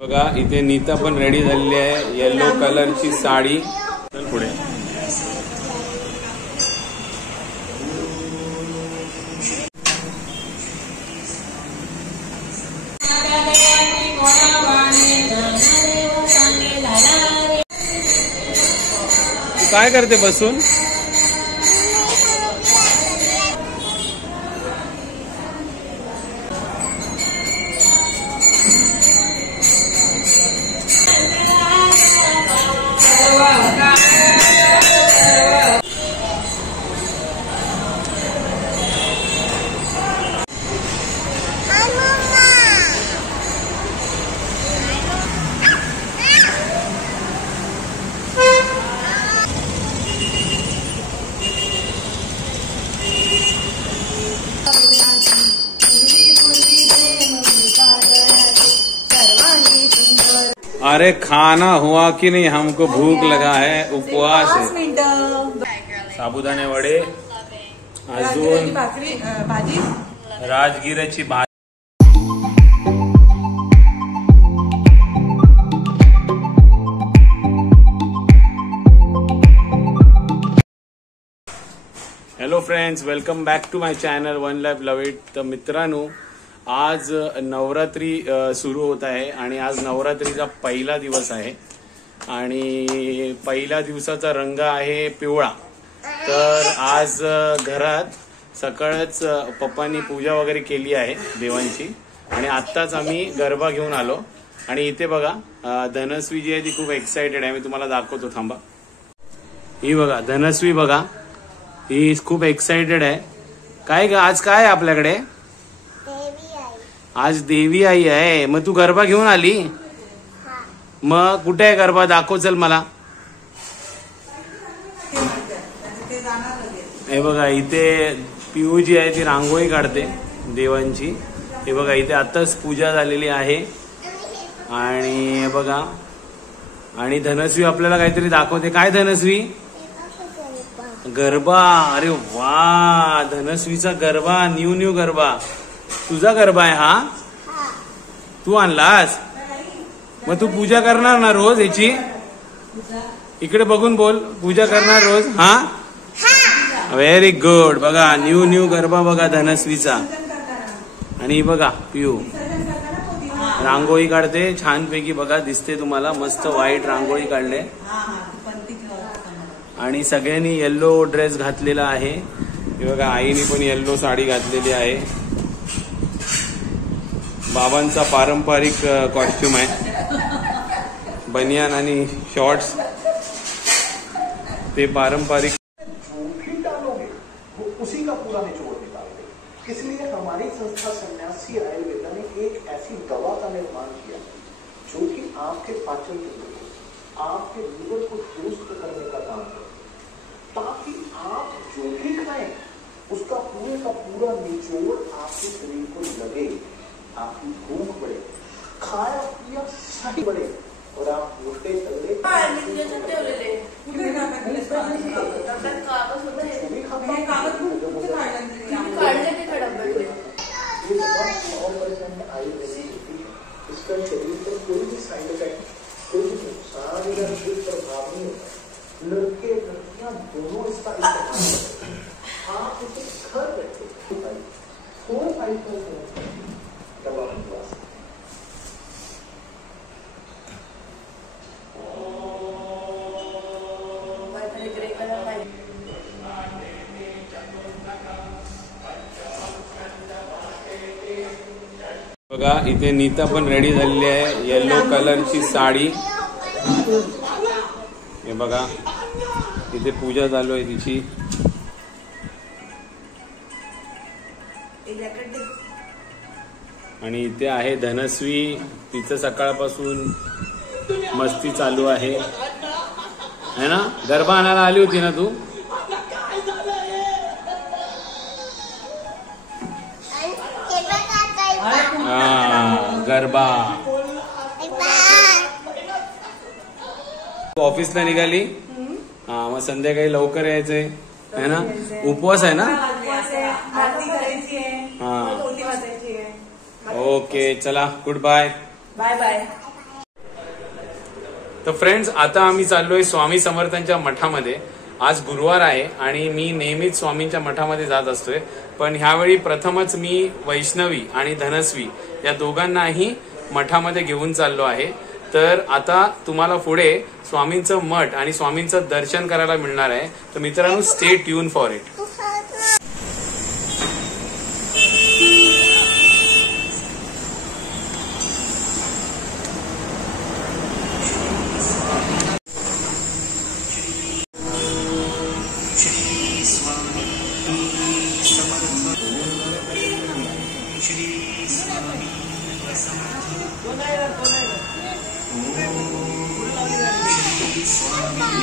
बघा इथे नीता पण रेडी झालेली आहे, येलो कलरची साडी. चल पुढे. तू काय करते बसून? अरे खाना हुआ कि नहीं, हमको भूख लगा है, उपवास है. साबुदाणे वडे, अजून भाजी, राजगिराची भाजी. Hello friends, welcome back to my channel one life love it. तर मित्रांनो, आज नवरात्री सुरू होत आहे आणि आज नवरात्रीचा पहिला दिवस आहे आणि पहिल्या दिवसाचा रंग आहे पिवळा. तर आज घरात सकाळच पप्पांनी पूजा वगैरे केली आहे देवांची आणि आत्ताच आम्ही गरबा घेऊन आलो. आणि इथे बघा धनस्वी जी आहे ती खूप एक्साइटेड आहे. मी तुम्हाला दाखवतो, थांबा. ही बघा धनस्वी, बघा ही खूप एक्साइटेड आहे. काय ग, आज काय आहे आपल्याकडे? आज देवी आई आहे. मग तू गरबा घेऊन आली? मग कुठे आहे गरबा, दाखव चल मला. हे बघा इथे पिऊ जी आहे ती रांगोळी काढते देवांची. हे बघा इथे आताच पूजा झालेली आहे आणि हे बघा, आणि धनस्वी आपल्याला काहीतरी दाखवते. काय धनस्वी? गरबा. अरे वा, धनस्वीचा गरबा, न्यू गरबा. तुझा गरबा आहे हा? तू आणलास? मग तू पूजा करणार ना रोज याची? इकडे बघून बोल, पूजा करणार रोज? हा, व्हेरी गुड. बघा न्यू गरबा बघा धनस्वीचा. आणि बघा पिऊ रांगोळी काढते छानपैकी, बघा दिसते तुम्हाला, मस्त व्हाईट रांगोळी काढले आणि सगळ्यांनी येल्लो ड्रेस घातलेला आहे. हे बघा आईने पण येल्लो साडी घातलेली आहे. बाबांचा पारंपरिक कॉस्ट्युम आहे, बनियान आणि शॉर्ट्स, ते पारंपरिक. जो भी डालोगे वो उसी का पूरा निचोड़ निकालोगे. इसलिए हमारी संस्था सन्यासी आयुर्वेदा ने एक ऐसी दवा का निर्माण किया जो कि आपके पाचन तंत्र को, आपके लीवर को दुरुस्त करने का काम करे, ताकि आप जो भी खाएं उसका पूरे का पूरा निचोड़ आपके शरीर को लगे, आपकी भूख बढ़े, खाया पिया सही बढ़े और आप मोटे तगड़े. इसका शरीर पर कोई भी साइड इफेक्ट, कोई भी नुकसान या प्रभाव नहीं होता. लड़के लड़कियां दोनों इसका इस्तेमाल करते हैं. आप इसे घर बैठे 4-5% दवा बनवा सकते. बघा इथे नीता पण रेडी झालेली आहे, येलो कलरची साडी. हे बघा इथे पूजा चालू आहे तिची. आणि इथे आहे धनस्वी, तिचं सकाळपासून मस्ती चालू आहे है ना. गरबा आणायला आली होती ना तू? गरबा. ऑफिसला निघाली? हा, मग संध्याकाळी लवकर यायचंय है ना. उपवास आहे ना? हाँ ओके चला गुड बाय. Bye bye. तर फ्रेंड्स, आता आम्ही चाललोय स्वामी समर्थांच्या मठामध्ये. आज गुरुवार आहे आणि मी नेहमीच स्वामींच्या मठामध्ये जात असतोय, पण ह्यावेळी प्रथमच मी वैष्णवी आणि धनस्वी या दोघांनाही मठामध्ये घेऊन चाललो आहे. तर आता तुम्हाला पुढे स्वामींचं मठ आणि स्वामींचं दर्शन करायला मिळणार आहे. तर मित्रांनो, स्टे ट्यून फॉर इट.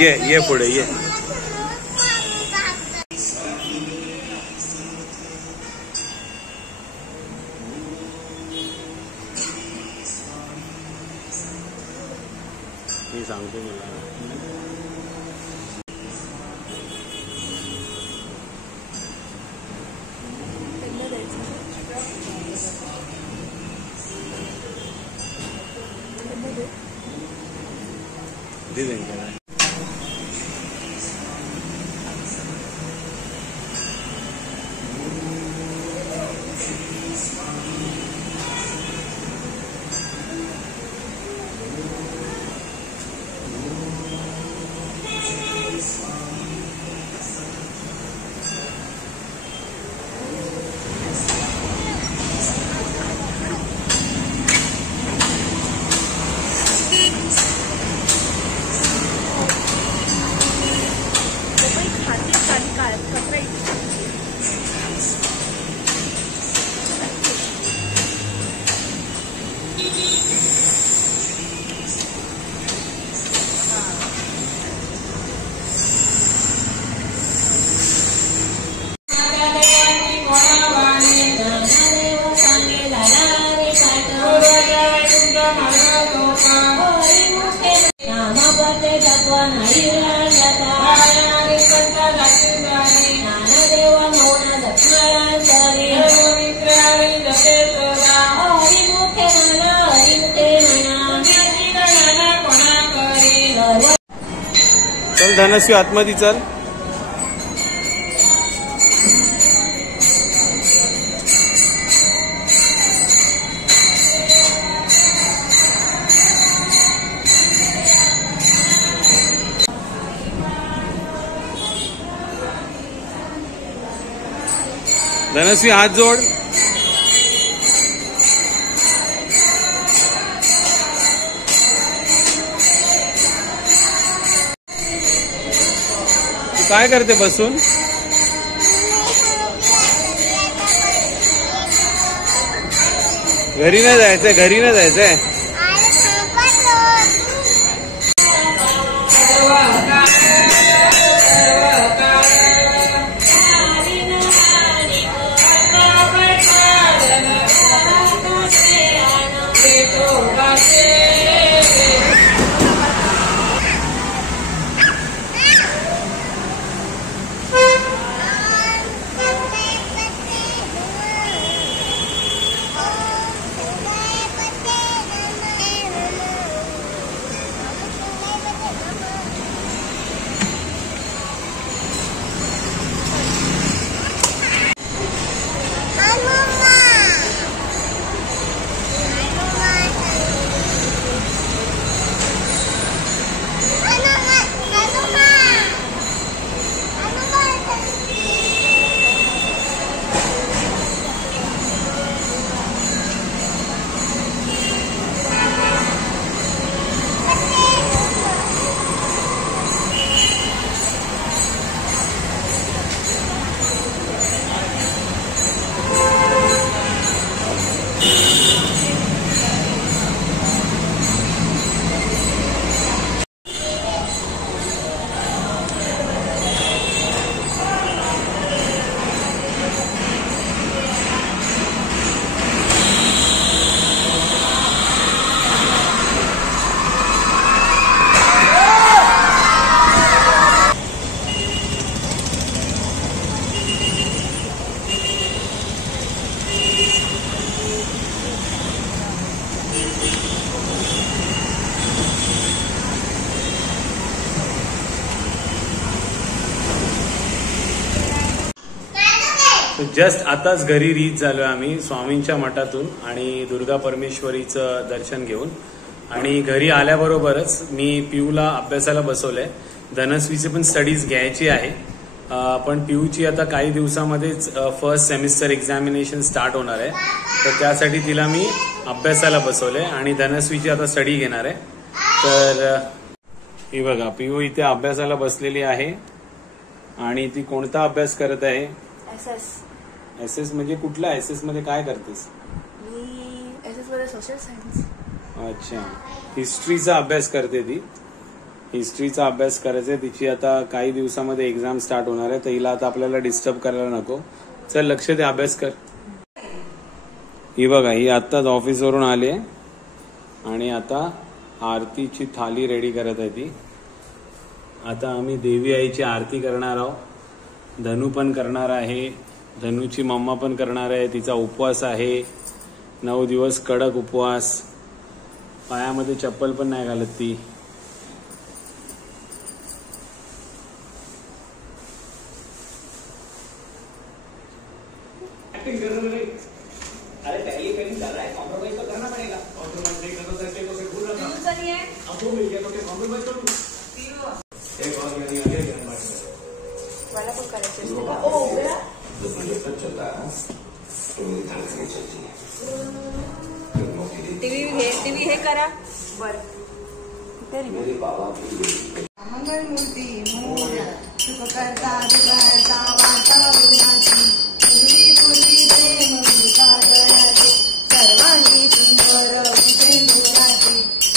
ये पुढे ये. मी सांगतो मला. दे देंगे. चल धनस्वी, आतमध्ये चल. धनस्वी, हात जोड. तू काय करते बसून? घरी नाही जायचंय, घरी नाही जायचंय. जस्ट आताच घरी रीच झालोय आम्ही स्वामींच्या मठातून आणि दुर्गा परमेश्वरीचं दर्शन घेऊन. आणि घरी आल्याबरोबरच मी पिऊला अभ्यासाला बसवलंय. धनस्वीचे पण स्टडीज घ्यायची आहे, पण पिऊची आता काही दिवसामध्येच फर्स्ट सेमिस्टर एक्झामिनेशन स्टार्ट होणार आहे, तर त्यासाठी तिला मी अभ्यासाला बसवलंय आणि धनस्वीची आता स्टडी घेणार आहे. तर ही बघा पिऊ इथे अभ्यासाला बसलेली आहे आणि ती कोणता अभ्यास करत आहे? एसएस म्हणजे कुठला? एसएस मध्ये काय करतेस? एसएस मध्ये सोशल सायन्स. अच्छा, हिस्ट्रीचा अभ्यास करते ती. हिस्ट्रीचा अभ्यास करायचा आहे तिची. आता काही दिवसामध्ये एक्झाम स्टार्ट होणार आहे, तर हिला आता आपल्याला डिस्टर्ब करायला नको. चल लक्ष दे, अभ्यास कर. ही बघा ही आत्ताच ऑफिसवरून आली आहे आणि आता आरतीची थाली रेडी करत आहे ती. आता आम्ही देवी आईची आरती करणार आहोत. धनू पण करणार आहे, धनूची मम्मा पण करणार आहे. तिचा उपवास आहे, 9 दिवस कडक उपवास. पायामध्ये चप्पल पण नाही घालत ती. अरे पहले कहीं कर रहा है, कॉम्प्रोमाइज तो करना पड़ेगा. कॉम्प्रोमाइज नहीं कर सकते तो फिर भूल रहा था. अब वो मिल गया तो फिर कॉम्प्रोमाइज करूँ. एक और मेरी आगे वाला को करायचं. ओ गया तो मुझे पता चलता है तो मेरी धड़कनें चलती हैं. टीव्ही हे करा बर. मेरे बाबा मंगल मूर्ती मोर्या सुख करता विघ्नहर्ता वार्ता विघ्नाची पूर्वी पूर्वी प्रेम विकाराची सर्वांगी सुंदर विजयी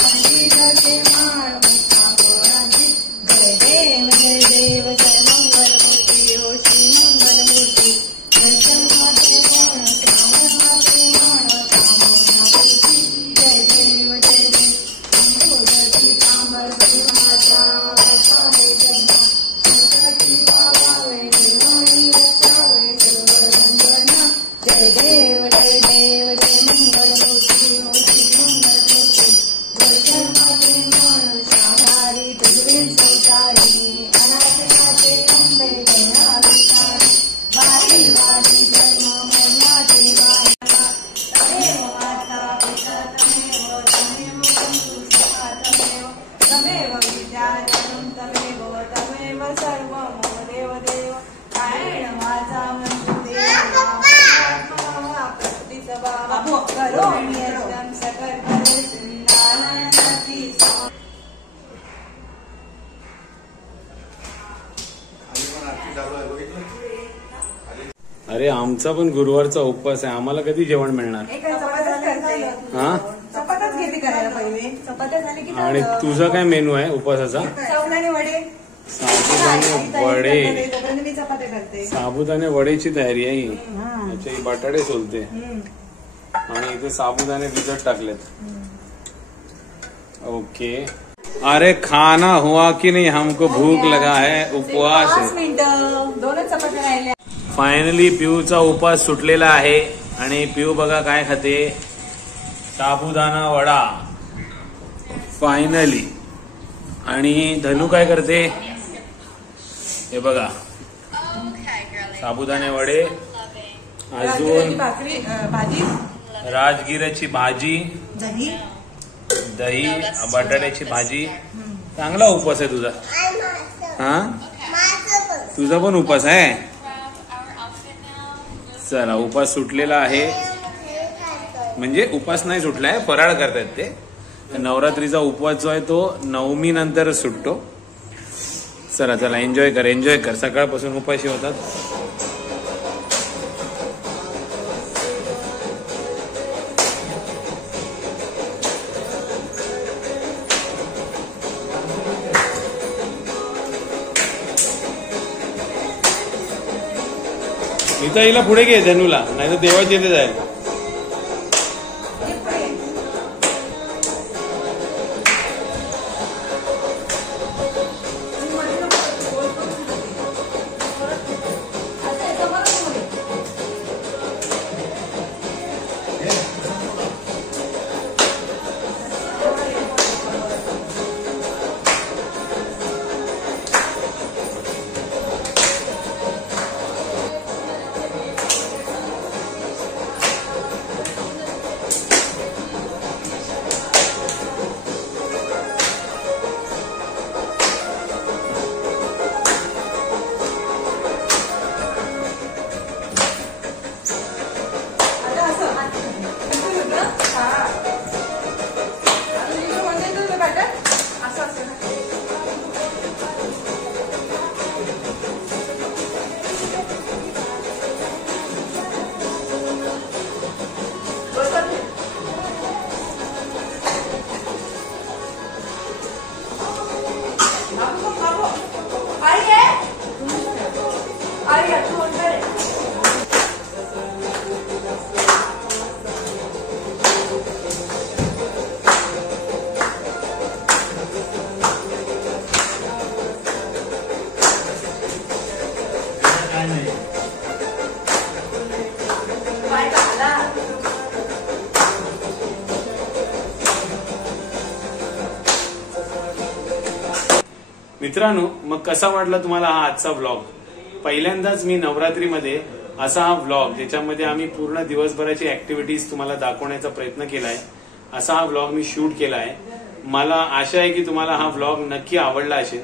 संगीताचे माळ मुक्ता कोणाची. जय देव जय देव जय मंगल मूर्ती हो श्री मंगल मूर्ती. जय माते मन श्रावण माते मन कामना मूर्ती. जय देव जय देव अंबोधती कांबरती माता वाचावे जन्मा संतती पावावे निर्वाणी रचावे सर्वरंजना. जय देव जय देव जय मंगल मूर्ती हो श्री मंगल मूर्ती. जय माते मन शाहारी तुझे सौतारी अनाथनाथे अंबे गणाविचारी. वारी वारी जन्म मरणाची वाहिका तमेव माता पिता तमेव तमेव बंधू सखा तमेव तमेव विद्याधरं तमेव तमेव सर्व मम देव देव. कायण माझा वंशु देवा परमात्मा प्रतीत बाबा करोमि यज्ञं सकल नारायणाची स्वामी. अरे आमचा पण गुरुवारचा उपवास आहे, आम्हाला कधी जेवण मिळणार? हा, चपात्याच घेते करायला पहिले. चपात्या झाली की आणि तुझा काय मेनू आहे उपवासाचा? साबुदाणे वडे. साबुदाणे वडे. तोपर्यंत मी चपात्या करते. साबुदाणे वडेची तयारी आहे ही. हा. अच्छा, ही बटाटे सोलते आणि इथे साबुदाणे भिजत टाकलेत. ओके. अरे खाना हुआ कि नहीं, हमको भूख लगा है, उपवास 5 है. मिनिटं 2च चपात्या राहिल्या. फायनली पिऊचा उपास सुटलेला आहे आणि पिऊ बघा काय खाते, साबुदाणा वडा फायनली. आणि धनू काय करते हे बघा, साबुदाणे वडे, अजून भाजी, राजगिराची भाजी, दही, दही, बटाट्याची भाजी. चांगला उपवास आहे तुझा. हा, तुझा पण उपवास आहे. चला, उपास सुटलेला आहे. म्हणजे उपास नाही सुटलाय, फराळ करतायत ते. नवरात्रीचा उपवास जो आहे तो 9मी नंतरच सुटतो. चला चला, एन्जॉय कर, एन्जॉय कर. सकाळपासून उपाशी होतात. इथं हिला पुढे घे धनूला, नाही तर देवाच्या इथे जाईल. मित्रांनो, मग कसा वाटला तुम्हाला हा आजचा व्लॉग? पहिल्यांदाच मी नवरात्रीमध्ये असा हा व्लॉग ज्याच्यामध्ये आम्ही पूर्ण दिवसभराची ऍक्टिव्हिटीज तुम्हाला दाखवण्याचा प्रयत्न केलाय, असा हा व्लॉग मी शूट केलाय. मला आशा आहे की तुम्हाला हा व्लॉग नक्की आवडला असेल.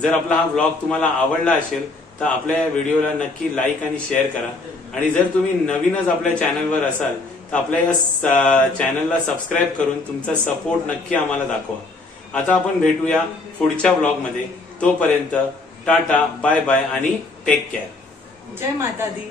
जर आपला हा व्लॉग तुम्हाला आवडला असेल तर आपल्या या व्हिडिओला नक्की लाईक आणि शेअर करा. आणि जर तुम्ही नवीनच आपल्या चॅनलवर असाल तर आपल्या या चॅनलला सबस्क्राईब करून तुमचा सपोर्ट नक्की आम्हाला दाखवा. आता आपण भेटूया पुढच्या व्लॉगमध्ये. तोपर्यंत टाटा, बाय बाय आणि टेक केअर. जय माता दी.